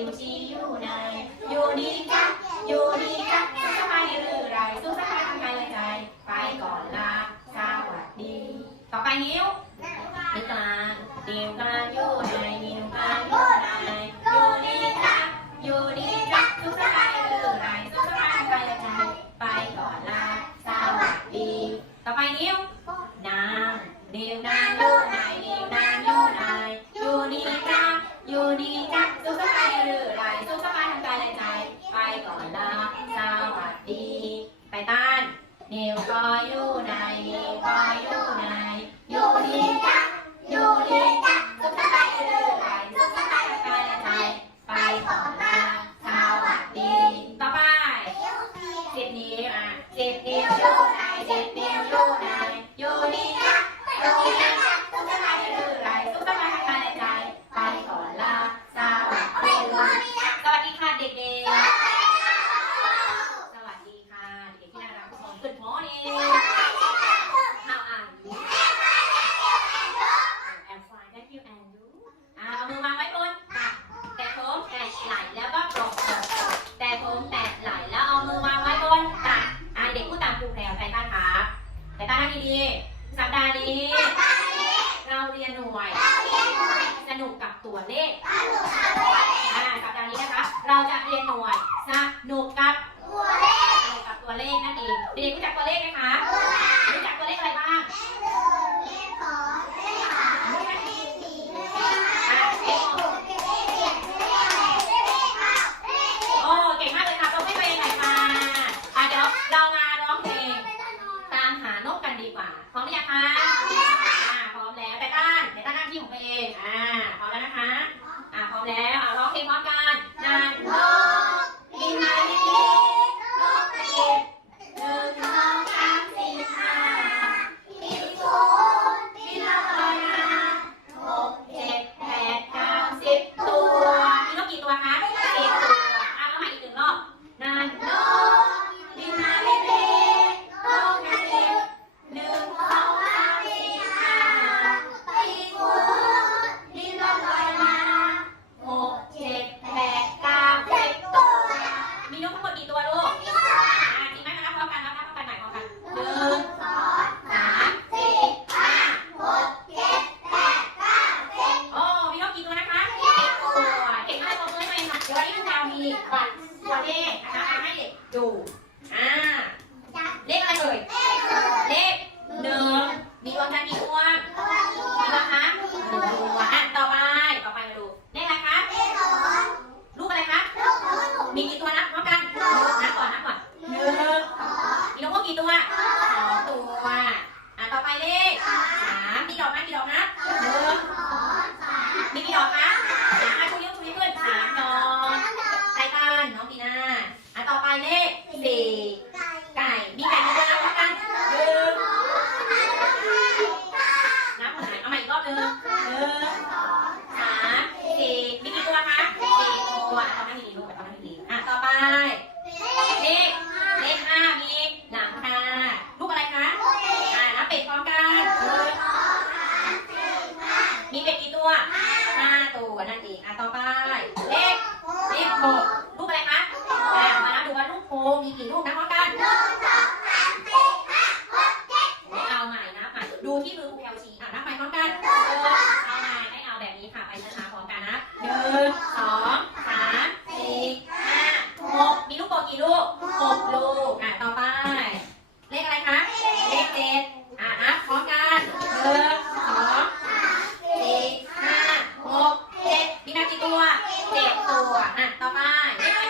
กิมจิอยู่ในอยู่ดีกักอยู่ดีกักสุขสบายดีหรือไรสุขสบายทำไงเลยใจ ไปก่อนลาสวัสดี ต่อไปนิ้วนิ้วกลางนิ้วกลางอยู่ในนิ้วกลางอยู่ในอยู่ดีกักอยู่ดีกักสุขสบายดีหรือไรสุขสบายทำไงเลยใจ ไปก่อนลาสวัสดี ต่อไปนิ้วนางนิ้วนางอยู่ในนิ้วนางอยู่ในอยู่ดีกักอยู่ดีกัก นิ้วก้อยอยู่ในนิ้วก้อยอยู่ white. ่ะ ต่อไป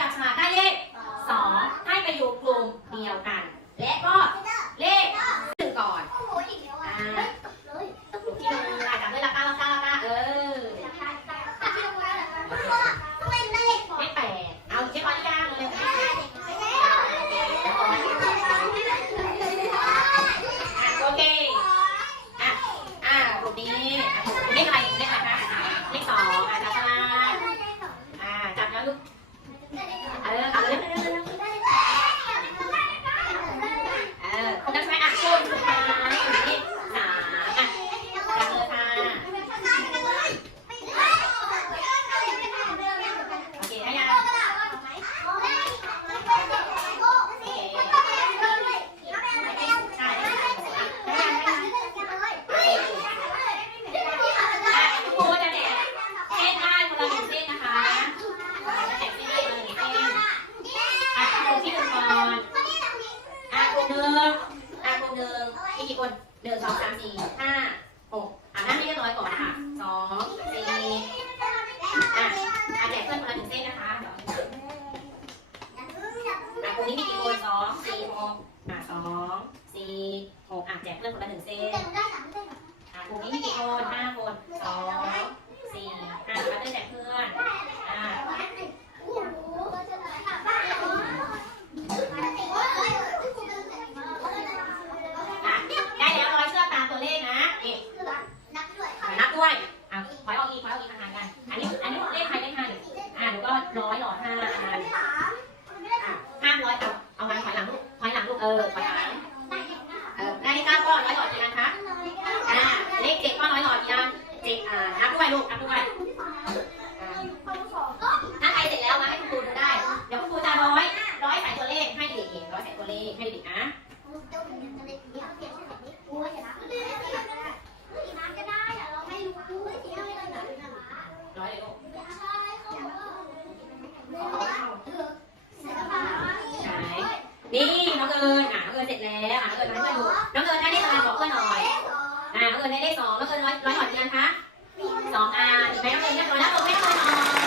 กับสมากได้เลขสองให้ไปอยู่กลุ่มเดียวกัน และก็ ด้วยลูกนับด้วยถ้าใครเสร็จแล้วมาให้คุณครูได้ เดี๋ยวคุณครูจะร้อยร้อยใส่ตัวเลขให้ดิกเนร้อยใส่ตัวเลขให้ดินะเจ้าหนะร้อยเลยลูกนี่น้องเอิญอะน้องเอิญเสร็จแล้วอะน้องเอิญมาให้เกอนดูน้องเอิญได้เลของไรบอกเพื่อนหน่อยอะน้องเอิญได้เลขสองน้องเอิญร้อยร้อยหอดยันคะ สองอันแบงค์หนึ่งนะคะแล้วผมแบงค์หนึ่ง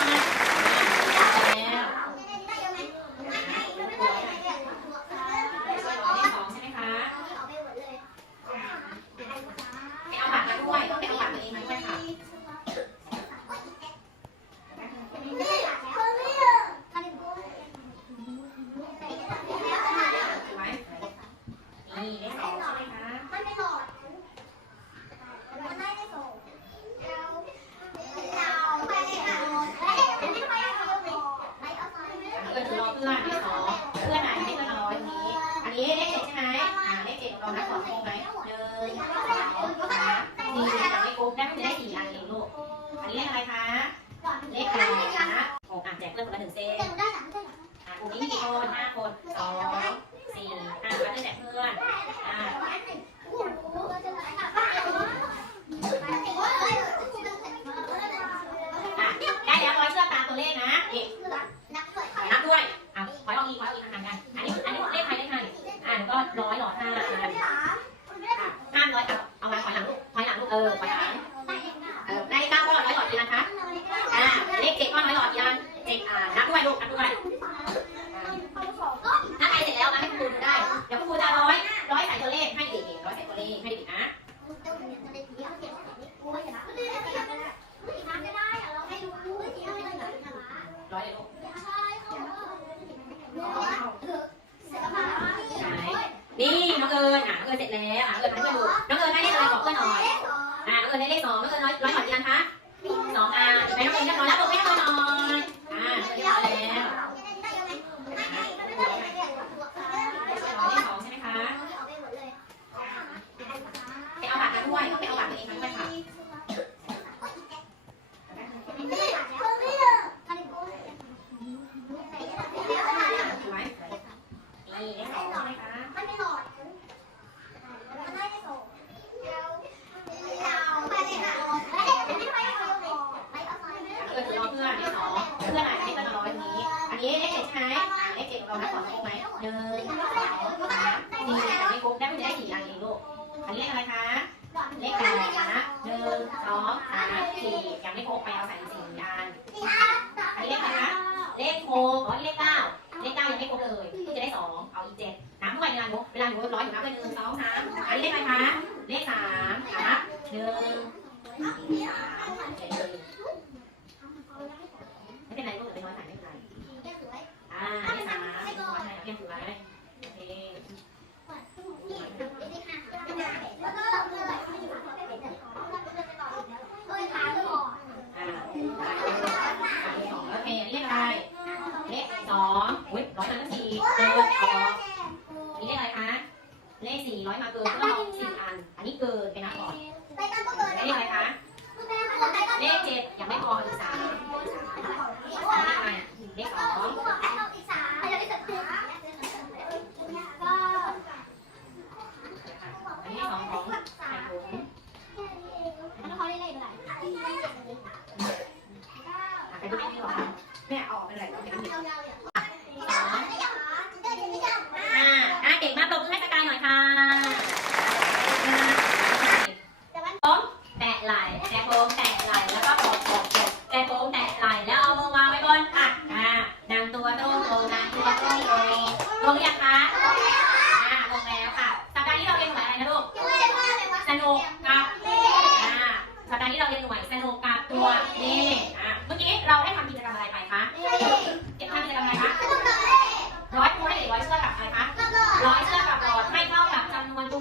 Aduh. ลองนับก่อนนะโไหมหนึ่สองสามสี่ไม่ครบได้ไม่ได้สี่อันเองลูกอันนี้อะไรคะ เลขแปดนะหนึ่สองสามสี่ยังไม่ครบไปเอาใส่สี่อันอันนี้เละไะเลขหกร้อยเลข้าเลขยังไม่ครบเลยเพิ่จะได้สองเอาอีเจ็ดน้ำเท่เวลาหนูเวลาหนูร้อยหนูนับไปหนึ่งสองสามอันนี้อะไรคะ เลขสามนับหน 来。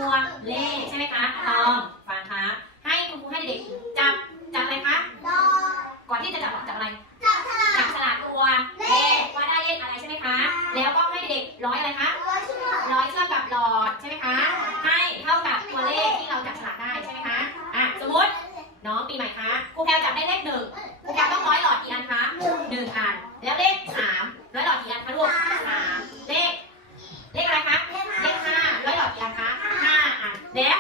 ตัวเลขใช่ไหมคะตองฟ้าา